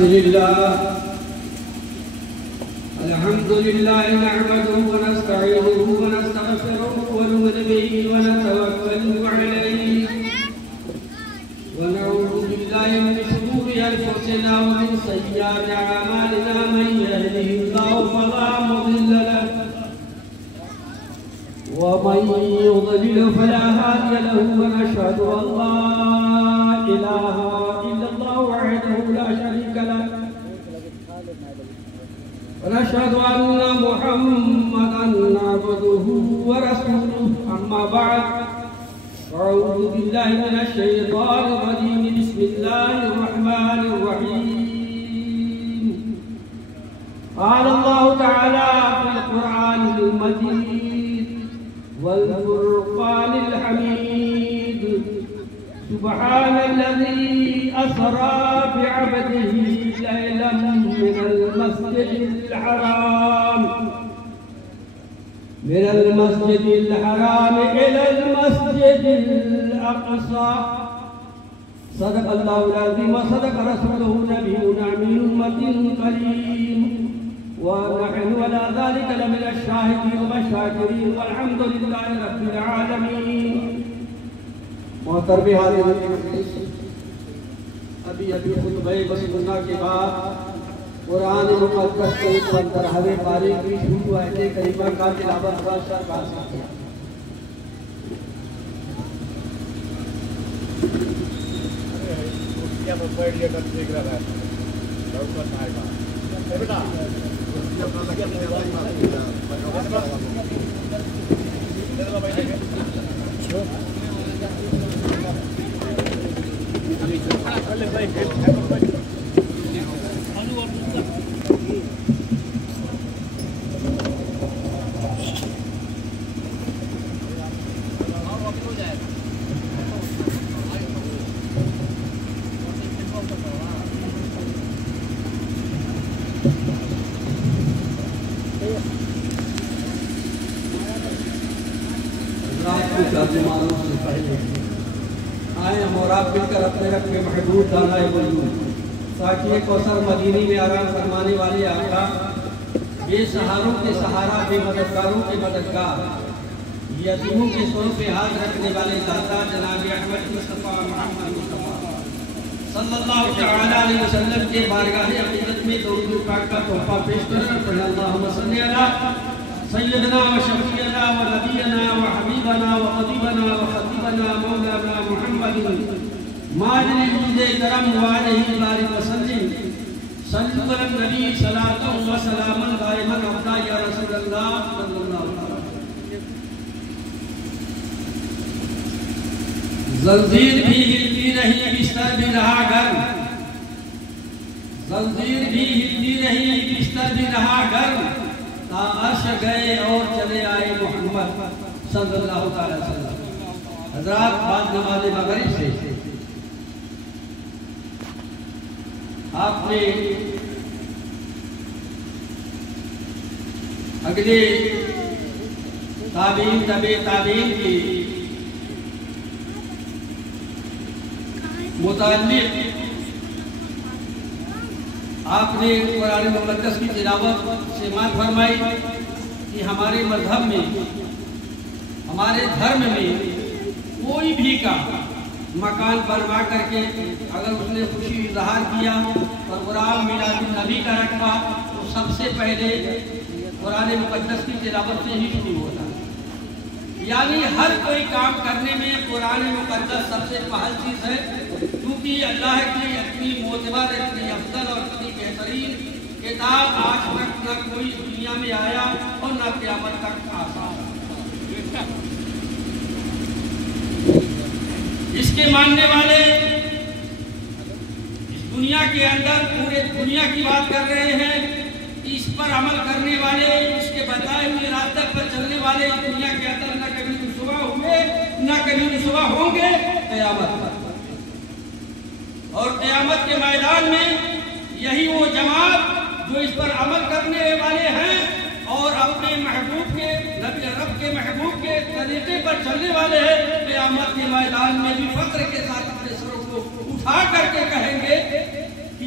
الحمد لله نحمده ونستعينه ونستغفره ونؤمن به ونتوكل عليه ونعوذ بالله من شرور انفسنا ومن سيئات اعمالنا من يهده الله فلا مضل له ومن يضلل فلا هادي له ونشهد ان لا اله الا الله وحده لا شريك له ونشهد أن محمدًا عبده ورسوله أما بعد أعوذ بالله من الشيطان الرجيم بسم الله الرحمن الرحيم قال الله تعالى في القرآن المجيد والفرقان الحميد سبحان الذي أسرى بعبده ليلا من المسجد الحرام إلى المسجد الأقصى صدق الله العظيم وصدق رسوله نبينا من أمة قريب ونحن على ذلك لمن الشاهدين والشاكرين والحمد لله رب العالمين. محترم حاضرین، ابھی خطبہ بسملہ کے بعد قرآن مقدس کے 15ویں پارے کی شروع آیت کریمہ کا تلاوت کا آغاز کیا. آئیں ہم اور آپ مل کر اپنے رب کے محبوب دانائے وجود ساقی کوثر مدینی میں آرام فرمانے والے آقا، بے سہاروں کے سہارا، بے مددگاروں کے مددگار، یتیموں کے سر پہ ہاتھ رکھنے والے داتا جناب احمد مصطفیٰ محمد مصطفیٰ صلی اللہ علیہ وسلم کے بارگاہ عقیدت میں درود پاک کا تحفہ پیش کرنا پڑھا. اللہم صلی علی سیدنا و شفیعنا و نبینا و حبیبنا و قدیبنا و خطیبنا مولانا محمد ماجد جود کرم وعلیہ بارک وسلم صلی اللہ علیہ نبی صلاة و سلام دائما ابدا یا رسول اللہ صلی اللہ علیہ وسلم. زنجیر بھی ہلتی رہی بستر بھی رہا گھر، زنجیر بھی ہلتی رہی بستر بھی رہا گھر، تا عرش گئے اور چلے آئے محمد صلی اللہ علیہ وسلم. حضرات، بعد نماز مغرب سے آپ نے اگلے تابعین تبع تابعین کی متعلق آپ نے قرآن مقدس کی تلاوت سماعت فرمائی کہ ہمارے مذہب میں، ہمارے دھرم میں کوئی بھی کام مکان بنوا کر کے اگر اس نے خوشی اظہار کیا، پروگرام میلاد النبی کا رکھا، تو سب سے پہلے قرآن مقدس کی تلاوت سے ہی شروع ہوتا ہے. یعنی ہر کوئی کام کرنے میں قرآن مقدس سب سے پہل چیز ہے، کیونکہ اللہ کی اتنی معتبر، اتنی افضل اور اتنی بہترین کتاب آج تک نہ کوئی دنیا میں آیا اور نہ قیامت تک آ سکتا. اس کے ماننے والے اس دنیا کے اندر پورے دنیا کی بات کر رہے ہیں، اس پر عمل کرنے والے، اس کے بتائے ہوئے راستے پر چلنے والے اس دنیا کے اندر نہ کبھی رسوا ہوئے نہ کبھی رسوا ہوں گے قیامت پر. اور قیامت کے میدان میں یہی وہ جماعت جو اس پر عمل کرنے والے ہیں اور اپنے محبوب کے نبی رب کے محبوب کے طریقے پر چلنے والے ہیں، قیامت کے میدان میں بھی فخر کے ساتھ اپنے سروں کو اٹھا کر کے کہیں گے کہ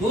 2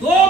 2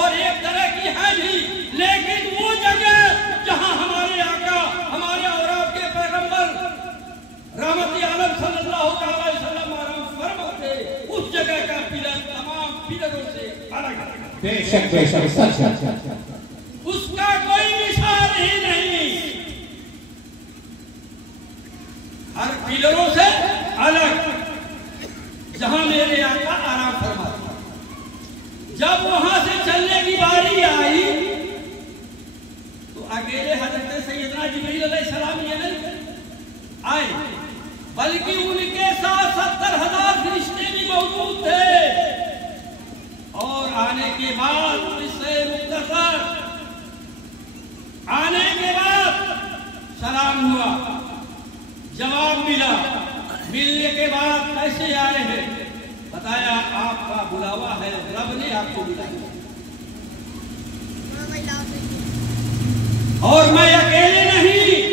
اور ایک طرح کی ہے بھی، لیکن وہ جگہ جہاں ہمارے آقا، ہمارے اور آپ کے پیغمبر رحمت عالم صلی اللہ علیہ وسلم آرام فرما تھے، اس جگہ کا پلر تمام پلروں سے الگ ہے۔ بے شک بے شک، سچ ہے، اس کا کوئی مثال ہی نہیں، ہر پلروں سے الگ، جہاں میرے آقا آرام فرماتے۔ جب وہاں سے چلنے کی باری آئی تو اکیلے حضرت سیدنا جبریل علیہ السلام یہ نہیں آئے، بلکہ ان کے ساتھ 70,000 فرشتے بھی موجود تھے۔ اور آنے کے بعد قصہ مختصر، آنے کے بعد سلام ہوا، جواب ملا، ملنے کے بعد کیسے آئے ہیں؟ بتایا آپ کا بلاوا ہے، رب نے آپ کو بلایا اور میں اکیلے نہیں،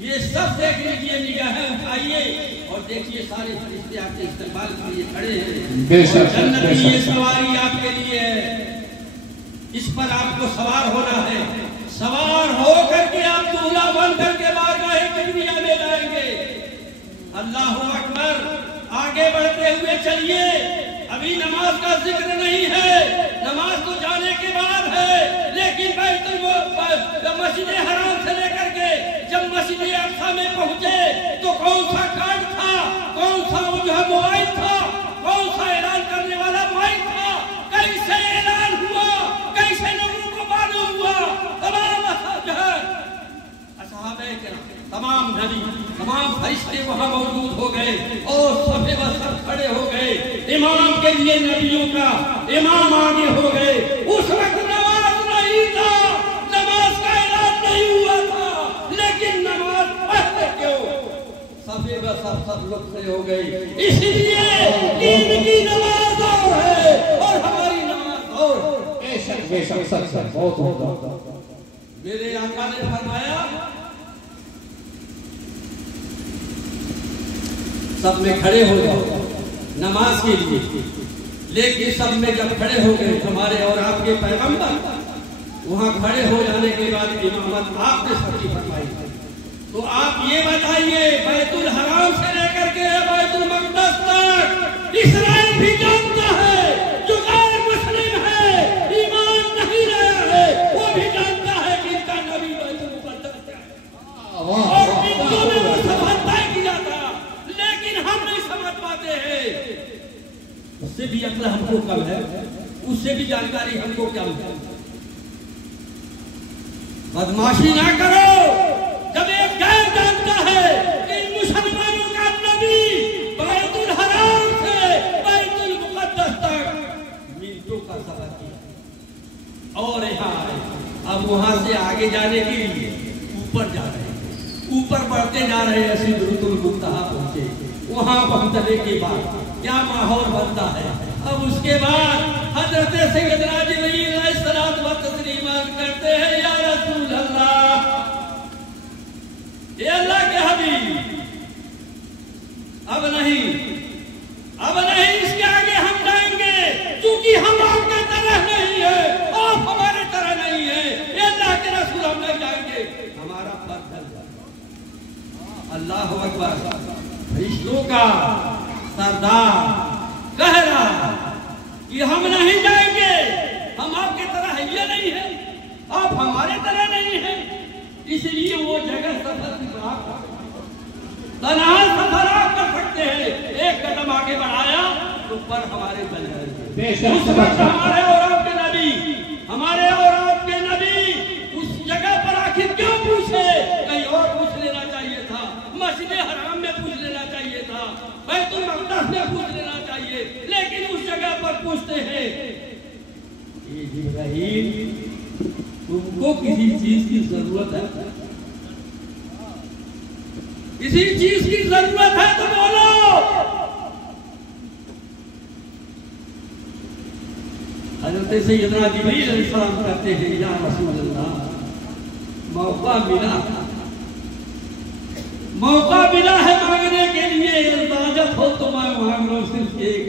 یہ سب دیکھ لیجیے، نگاہیں اٹھائیے اور دیکھیے سارے فرشتے آپ کے استقبال کے لیے کھڑے ہیں۔ جنت کی یہ سواری آپ کے لیے ہے، اس پر آپ کو سوار ہونا ہے، سوار ہو کر کے آپ دولہا بن کر کے بارگاہ کبریہ میں جائیں گے۔ اللہ اکبر، آگے بڑھتے ہوئے چلیے، ابھی نماز کا ذکر نہیں ہے، نماز تو جانے کے بعد ہے، لیکن مسجد حرام سے لے کر کے جب مسجد اقصی میں پہنچے تو کون سا کارڈ تھا، کون سا موبائل تھا، کون سا اعلان کرنے والا مائک تھا، کیسے اعلان ہوا، کیسے لوگوں کو معلوم ہوا، تمام اصحابہ کرام، تمام نبی، تمام فرشتے وہاں موجود ہو گئے اور صفے بسر کھڑے ہو گئے۔ امام کے لیے نبیوں کا امام آگے ہو گئے۔ اس وقت نماز نہیں تھا، نماز کا اعلان نہیں ہوا تھا، لیکن نماز پڑھتے کیوں؟ صفے بسر سب لوگ کھڑے ہو گئے، اس لیے عید کی نماز اور ہے اور ہماری نماز اور۔ بے شک بے شک، سچ ہے، بہت بہت۔ میرے آقا نے فرمایا سب میں کھڑے ہو جاؤ نماز کے لیے، لیکن سب میں جب کھڑے ہو گئے ہمارے اور آپ کے پیغمبر، وہاں کھڑے ہو جانے کے بعد امامت آپ نے سب کی فرمائی۔ تو آپ یہ بتائیے، بیت الحرام سے لے کر کے بیت المقدس تک اسرائیل بھی جانتا ہے، جو غیر مسلم ہے، ایمان نہیں رہا ہے، وہ بھی جانتا ہے کہ ان کا نبی بیت المقدس ہے اور ہندوؤں نے وہ سفر طے کیا تھا، لیکن ہم نہیں سمجھ پاتے ہیں۔ اس سے بھی عقل ہم کو کم ہے، اس سے بھی جانکاری ہم کو کم ہے۔ بدماشی نہ کرو، جب ایک غیر جانتا ہے کہ مسلمانوں کا نبی بیت الحرام سے بیت المقدس تک منٹوں کا سفر کیا اور یہاں آئے، اب وہاں سے آگے جانے کے لیے اوپر جا رہے ہیں، اوپر بڑھتے جا رہے ہیں، سدرۃ المنتہا پہنچے۔ وہاں پہنچنے کے بعد کیا ماحول بنتا ہے؟ اب اس کے بعد حضرت سیدنا جبریل علیہ الصلوۃ والتسلیم کرتے ہیں، یا رسول اللہ، اے اللہ کے حبیب، اب نہیں اس کے آگے ہم جائیں گے، چونکہ ہم آپ کے طرح نہیں ہیں، آپ ہمارے طرح نہیں ہیں، اے اللہ کے رسول، ہم نہیں جائیں گے، ہمارا فرض ہے۔ اللہ اکبر، فرشتوں کا سردار کہہ رہا کہ ہم نہیں جائیں گے، ہم آپ کے طرح ہیں، یہ نہیں ہے، آپ ہمارے طرح نہیں ہیں، اس لیے وہ جگہ سفر تنہا سفر آپ کر سکتے ہیں۔ ایک قدم آگے بڑھایا تو پر ہمارے بل گئے۔ اس وقت ہمارے اور آپ کے نبی اس جگہ پر آخر کیوں پوچھے؟ کہیں اور پوچھ لینا چاہیے تھا، مسجد حرام میں پوچھ لینا چاہیے تھا، بیت المقدس میں پوچھ لینا چاہیے، لیکن اس جگہ پر پوچھتے ہیں جبرائیل، تم کو کسی چیز کی ضرورت ہے؟ کسی چیز کی ضرورت ہے تو بولو۔ حضرت سیدنا جبریل علیہ السلام کہتے ہیں، یا رسول اللہ، موقع ملا ہے مانگنے کے لیے، اجازت ہو تو میں مانگ لوں صرف ایک۔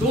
2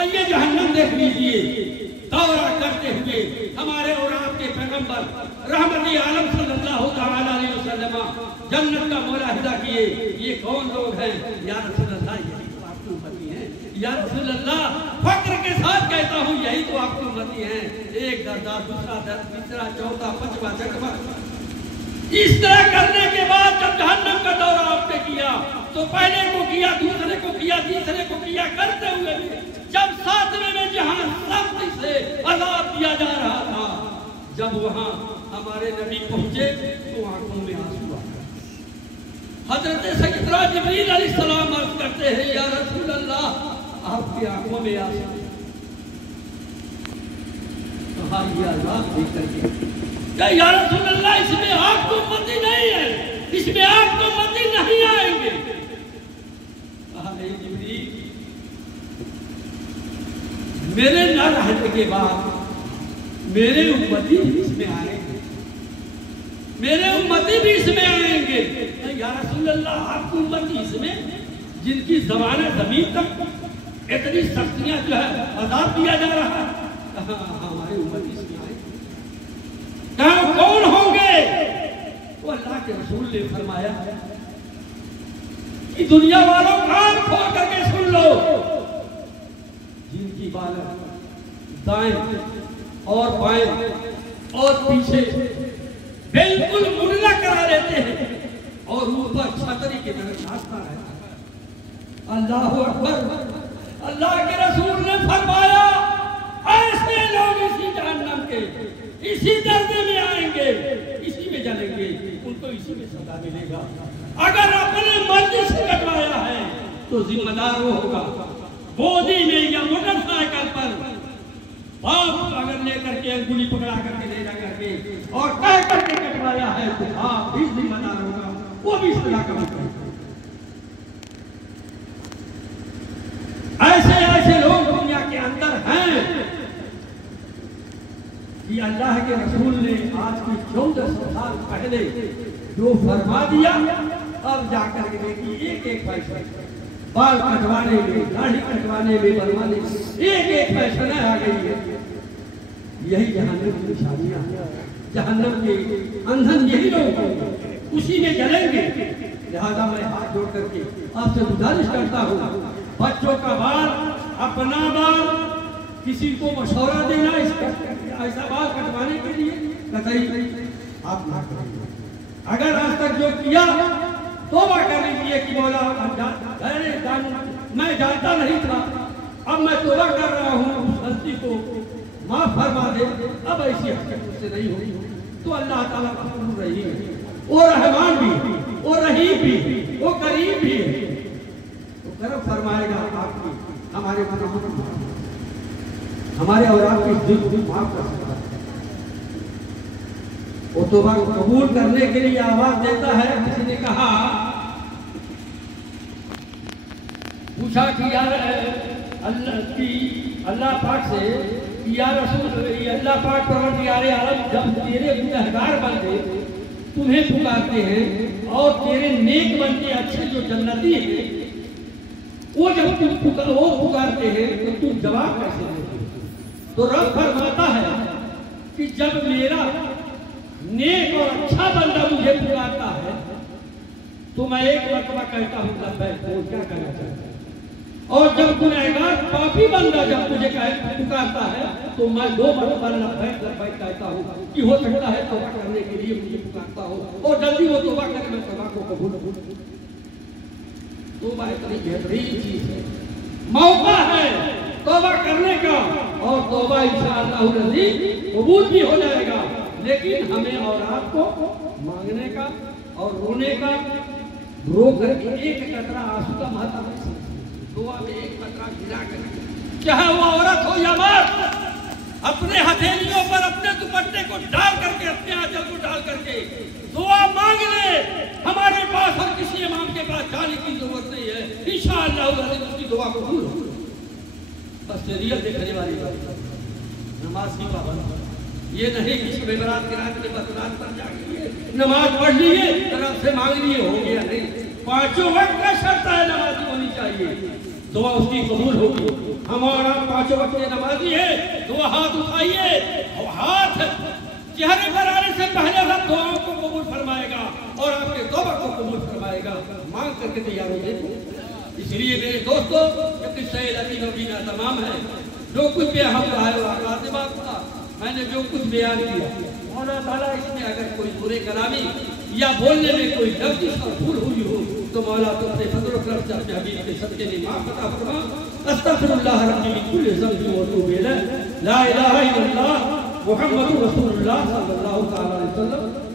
آئیے جہنم دیکھ لیجئے، دورہ کرتے ہوئے ہمارے اور آپ کے پیغمبر رحمتی عالم صلی اللہ تعالیٰ علیہ وسلم جنت کا ملاحظہ کیے. یہ کون لوگ ہیں؟ یا رسول اللہ یہی تو آپ کی امتی ہیں. یا رسول اللہ فخر کے ساتھ کہتا ہوں یہی تو آپ کی امتی ہیں. ایک درجہ، دوسرا درجہ، تیسرا، چوتھا، پانچواں، چھٹواں. اس طرح کرنے کے بعد جب جہنم کا دورہ آپ نے کیا تو پہلے کو کیا، دوسرے کو کیا، تیسرے کو کیا، کرتے ہوئے جب ساتویں میں جہاں سختی سے عذاب دیا جا رہا تھا، جب وہاں ہمارے نبی پہنچے تو آنکھوں میں آنسو آ گئے. حضرت سیدنا جبریل علیہ السلام عرض کرتے ہیں یا رسول اللہ آپ کی آنکھوں میں آنسو. کہا یہ عذاب دیکھ کر کے کہ یا رسول اللہ اس میں آپ کو امتی نہیں ہے، اس میں آپ کو امتی نہیں آئیں گے. کہا اے جبریل میرے نہ رہنے کے بعد میرے امتی بھی اس میں آئیں گے، میرے امتی بھی اس میں آئیں گے. یا رسول اللہ آپ کو امتی اس میں جن کی زبان زمین تک اتنی سختیاں جو ہے عذاب دیا جا رہا ہے، ہمارے امتی اس میں آئیں گے. کہاں کون ہوں گے؟ تو اللہ کے رسول نے فرمایا کہ دنیا والوں کان کھول کر کے سن لو، جن کی بالیں دائیں اور بائیں اور پیچھے بالکل منلا کرا لیتے ہیں اور اوپر چھتری کی طرح ناچتا رہتا ہے. اللہ اکبر. اللہ کے رسول نے فرمایا ایسے لوگ اسی جہنم کے اسی درجے میں آئیں گے، اسی میں جلیں گے، ان کو اسی میں سزا ملے گا. اگر اپنے مرضی سے کٹوایا ہے تو ذمہ دار وہ ہوگا. گودی میں یا موٹر سائیکل پر باپ اگر لے کر کے انگلی پکڑا کر کے لے جا کر کے اور کہہ کر کے کٹوایا ہے تو آپ بھی ذمہ دار ہوگا، وہ بھی سزا کا مستحق ہے. ایسے ایسے لوگ دنیا کے اندر ہیں کہ اللہ کے رسول نے آج کی 1400 سال پہلے جو فرما دیا اب جا کر کے دیکھیے ایک ایک پیسہ بال کٹوانے میں، داڑھی کٹوانے میں، بنوانے میں ایک ایک پیسہ آ گئی ہے. یہی جہنم کی نشانیاں، جہنم کے اندھن یہی لوگ اسی میں جلیں گے. لہذا میں ہاتھ جوڑ کر کے آپ سے گزارش کرتا ہوں بچوں کا بال، اپنا بال، کسی کو مشورہ دینا ایسا بال کٹوانے کے لیے قطعی آپ نہ کریں. اگر آج تک جو کیا توبہ کر لیجیے کہ مولا میں جانتا نہیں تھا، اب میں توبہ کر رہا ہوں، اس غلطی کو معاف فرما دے، اب ایسی حرکت مجھ سے نہیں ہوئی. تو اللہ تعالیٰ غفور رحیم ہے، وہ رحمان بھی، وہ رحیم بھی، وہ کریم بھی ہے. تو کرم فرمائے گا آپ کی، ہمارے ہمارے اور آپ کی دل کو معاف کر سکتا ہے. وہ توبہ کو قبول کرنے کے لیے آواز دیتا ہے. کسی نے کہا، پوچھا کہ اللہ پاک سے یا رسول اللہ پاک پروردگار عالم جب تیرے گنہگار بندے تمہیں پکارتے ہیں اور تیرے نیک بندے اچھے جو جنتی ہیں وہ جب تم پکارتے ہیں تو تم جواب کیسے دیتے؟ تو رب فرماتا ہے کہ جب میرا نیک اور اچھا بندہ مجھے پکارتا ہے تو میں ایک مرتبہ کہتا ہوں لبیک، وہ کیا کہنا چاہتا ہے. اور جب گنہگار پاپی بندہ جب مجھے پکارتا ہے تو میں 2 مرتبہ لبیک لبیک کہتا ہوں کہ ہو سکتا ہے توبہ کرنے کے لیے مجھے پکارتا ہو اور جلدی وہ توبہ کرے، میں توبہ کو قبول کروں. توبہ اتنی بہترین چیز ہے، موقع ہے توبہ کرنے کا، اور توبہ انشاءاللہ العزیز قبول بھی ہو جائے گا. لیکن ہمیں اور آپ کو مانگنے کا اور رونے کا، رو کر کے ایک قطرہ آنسو کا مہتو ہے. دعا میں ایک قطرہ گرا کر، چاہے وہ عورت ہو یا مرد، اپنے ہتھیلیوں پر اپنے دوپٹے کو ڈال کر کے، اپنے آنچل کو ڈال کر کے دعا مانگ لے. ہمارے پاس اور کسی امام کے پاس جانے کی ضرورت نہیں ہے، انشاءاللہ اس کی دعا قبول ہو. بس شریعت دیکھنے والی بات، نماز کی پابند، یہ نہیں کسی بیبرات کے رات میں بسرات پر جا کے نماز پڑھ لیے، طرف سے مانگ لیے، ہو گیا نہیں. 5 وقت کا شرط ہے نماز ہونی چاہیے. دعا اس کی قبول ہوگی. ہمارا 5 وقت نمازی ہے, دعا ہاتھ اٹھائیے, اور ہاتھ چہرے پر آنے سے پہلے اللہ دعاؤں کو قبول فرمائے گا اور آپ کے توبہ کو قبول فرمائے گا. مانگ کر کے تیار ہو جائے. اس لیے میرے دوستو, یہ قصہ لطیف نبینا تمام ہے. جو کچھ بھی ہم رہے واقعات بات تھا, میں نے جو کچھ بیان کیا, مولا تعالیٰ اس میں اگر کوئی برے کلامی یا بولنے میں کوئی لفظ اور بھول ہوئی ہو تو مولا تو اپنے فضل و کرم سے اپنے حبیب کے صدقے میں معاف عطا فرما. استغفر اللہ ربی من کل ذنب واتوب الیہ. لا الہ الا اللہ محمد رسول اللہ صلی اللہ تعالی علیہ وسلم.